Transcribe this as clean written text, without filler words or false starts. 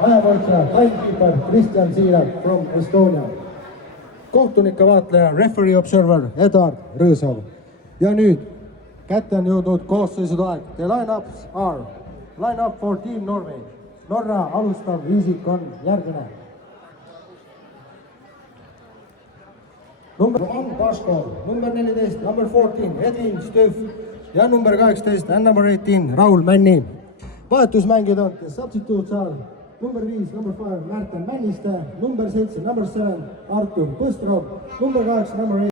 ajavõitleja timekeeper Kristjan Siirab from Estonia. Kohtunike vaatleja referee observer Eduard Rõõsov. Ja nüüd kätte on jõudnud koosseisude aeg. The line-ups are line-up for Team Norway. Norra alustav isik on järgmine. Number 1 Paškov, number 14, number 14 Edwin Stöf ja number 18 and number 18 Raul Männi. Vahetusmängijad on the substitutes are number 5, number 5 Märten Männiste, number 7, number 7 Artur Põstrov, number 8, number 8